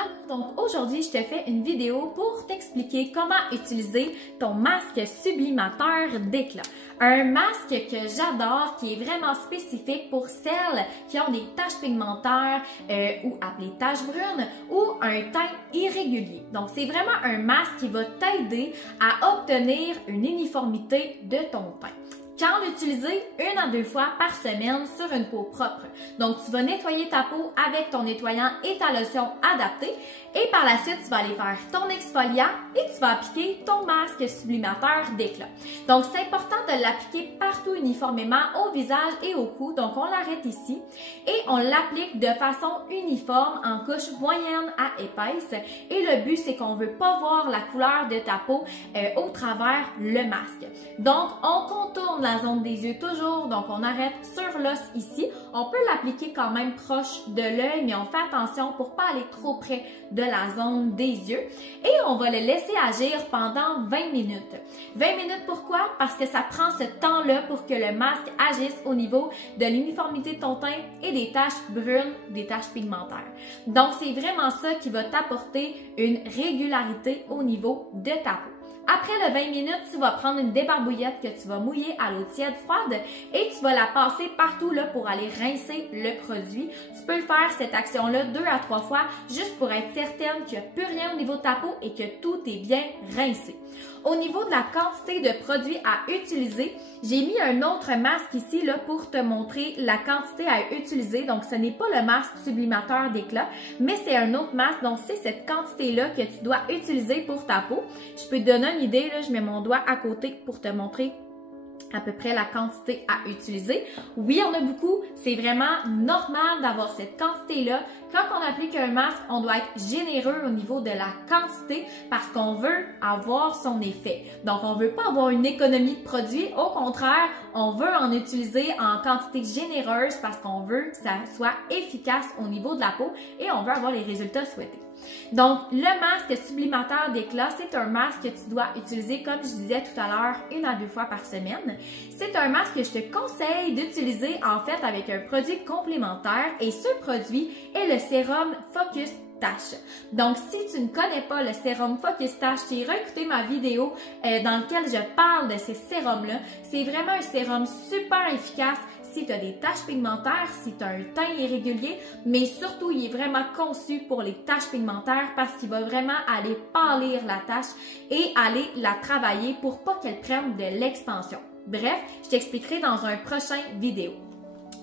Alors, donc aujourd'hui, je te fais une vidéo pour t'expliquer comment utiliser ton masque sublimateur d'éclat. Un masque que j'adore, qui est vraiment spécifique pour celles qui ont des taches pigmentaires ou appelées taches brunes ou un teint irrégulier. Donc, c'est vraiment un masque qui va t'aider à obtenir une uniformité de ton teint. Quand l'utiliser 1 à 2 fois par semaine sur une peau propre. Donc, tu vas nettoyer ta peau avec ton nettoyant et ta lotion adaptée. Et par la suite, tu vas aller faire ton exfoliant et tu vas appliquer ton masque sublimateur d'éclat. Donc, c'est important de l'appliquer partout uniformément au visage et au cou. Donc, on l'arrête ici et on l'applique de façon uniforme en couche moyenne à épaisse. Et le but, c'est qu'on ne veut pas voir la couleur de ta peau au travers le masque. Donc, on contourne la zone des yeux toujours, donc on arrête sur l'os ici. On peut l'appliquer quand même proche de l'œil, mais on fait attention pour pas aller trop près de la zone des yeux. Et on va le laisser agir pendant 20 minutes. 20 minutes pourquoi? Parce que ça prend ce temps-là pour que le masque agisse au niveau de l'uniformité de ton teint et des taches brunes, des taches pigmentaires. Donc c'est vraiment ça qui va t'apporter une régularité au niveau de ta peau. Après le 20 minutes, tu vas prendre une débarbouillette que tu vas mouiller à l'eau tiède froide et tu vas la passer partout là pour aller rincer le produit. Tu peux faire cette action-là 2 à 3 fois juste pour être certaine qu'il n'y a plus rien au niveau de ta peau et que tout est bien rincé. Au niveau de la quantité de produits à utiliser, j'ai mis un autre masque ici là, pour te montrer la quantité à utiliser. Donc, ce n'est pas le masque sublimateur d'éclat, mais c'est un autre masque. Donc, c'est cette quantité-là que tu dois utiliser pour ta peau. Je peux te donner une idée, là, je mets mon doigt à côté pour te montrer à peu près la quantité à utiliser. Oui, il y en a beaucoup. C'est vraiment normal d'avoir cette quantité-là. Quand on applique un masque, on doit être généreux au niveau de la quantité parce qu'on veut avoir son effet. Donc, on ne veut pas avoir une économie de produits. Au contraire, on veut en utiliser en quantité généreuse parce qu'on veut que ça soit efficace au niveau de la peau et on veut avoir les résultats souhaités. Donc, le masque sublimateur d'éclat, c'est un masque que tu dois utiliser, comme je disais tout à l'heure, 1 à 2 fois par semaine. C'est un masque que je te conseille d'utiliser en fait avec un produit complémentaire et ce produit est le sérum Focus Tache. Donc, si tu ne connais pas le sérum Focus Tache, tu iras écouter ma vidéo dans laquelle je parle de ces sérums-là. C'est vraiment un sérum super efficace si tu as des taches pigmentaires, si tu as un teint irrégulier, mais surtout, il est vraiment conçu pour les taches pigmentaires parce qu'il va vraiment aller pâlir la tache et aller la travailler pour pas qu'elle prenne de l'expansion. Bref, je t'expliquerai dans un prochain vidéo.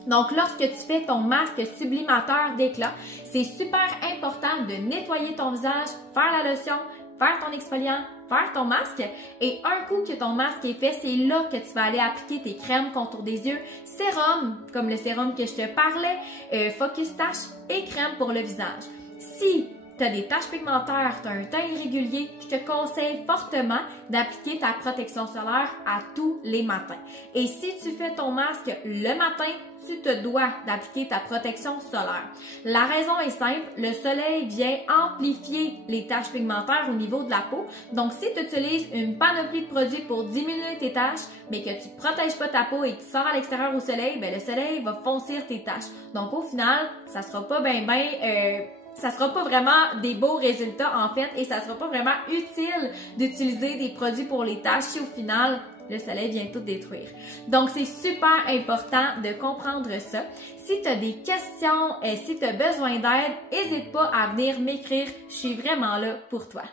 Donc, lorsque tu fais ton masque sublimateur d'éclat, c'est super important de nettoyer ton visage, faire la lotion, faire ton exfoliant, faire ton masque et un coup que ton masque est fait, c'est là que tu vas aller appliquer tes crèmes contour des yeux, sérum, comme le sérum que je te parlais, Focus Tache et crème pour le visage. Si tu as des taches pigmentaires, tu as un teint irrégulier, je te conseille fortement d'appliquer ta protection solaire à tous les matins. Et si tu fais ton masque le matin, tu te dois d'appliquer ta protection solaire. La raison est simple, le soleil vient amplifier les taches pigmentaires au niveau de la peau. Donc, si tu utilises une panoplie de produits pour diminuer tes taches, mais que tu ne protèges pas ta peau et que tu sors à l'extérieur au soleil, ben, le soleil va foncir tes taches. Donc, au final, ça sera pas ça sera pas vraiment des beaux résultats en fait et ça sera pas vraiment utile d'utiliser des produits pour les taches si au final le soleil vient tout détruire. Donc c'est super important de comprendre ça. Si tu as des questions et si tu as besoin d'aide, n'hésite pas à venir m'écrire, je suis vraiment là pour toi.